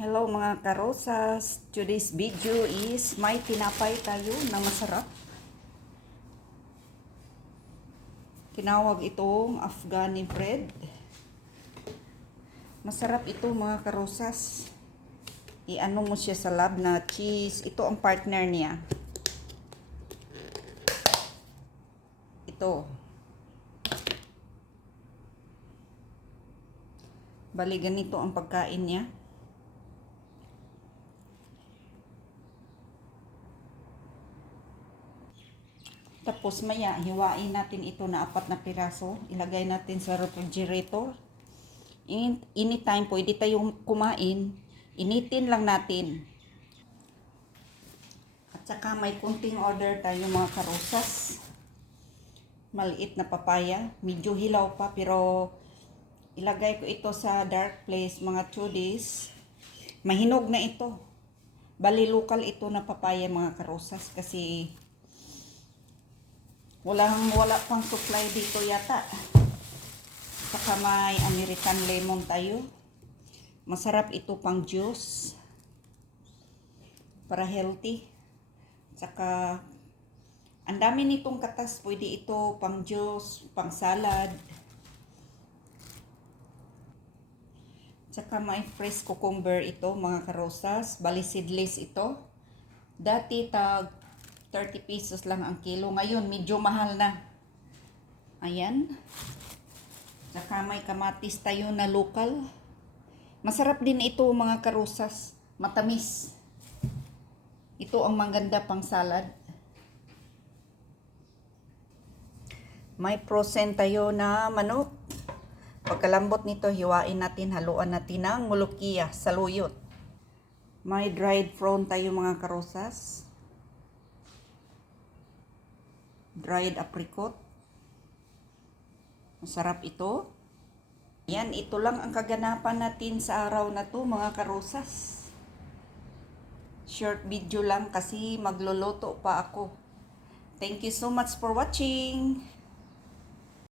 Hello mga karosas, today's video is may tinapay tayo na masarap. Tinawag itong Afghani bread. Masarap ito mga karosas. Iano mo siya sa lab na cheese. Ito ang partner niya. Ito. Bali ganito ang pagkain niya. Tapos maya, hiwain natin ito na 4 na piraso. Ilagay natin sa refrigerator. Anytime pwede tayong kumain. Initin lang natin. At saka may kunting order tayo mga karosas. Maliit na papaya. Medyo hilaw pa pero ilagay ko ito sa dark place mga 2 days. Mahinog na ito. Bali local ito na papaya mga karosas kasi wala pang supply dito yata. Saka may American lemon tayo. Masarap ito pang juice. Para healthy. Saka ang dami nitong katas. Pwede ito pang juice, pang salad. Saka may fresh cucumber ito mga karosas. Bali seedless ito. Dati tag 30 pesos lang ang kilo. Ngayon, medyo mahal na. Ayan. Saka may kamatis tayo na local. Masarap din ito mga karosas. Matamis. Ito ang maganda pang salad. May frozen tayo na manok. Pagkalambot nito, hiwain natin, haluan natin ng mulukiya, saluyot. May dried prawn tayo mga karosas. Dried apricot. Masarap ito. Yan, ito lang ang kaganapan natin sa araw na to mga karosas. Short video lang kasi magluluto pa ako. Thank you so much for watching.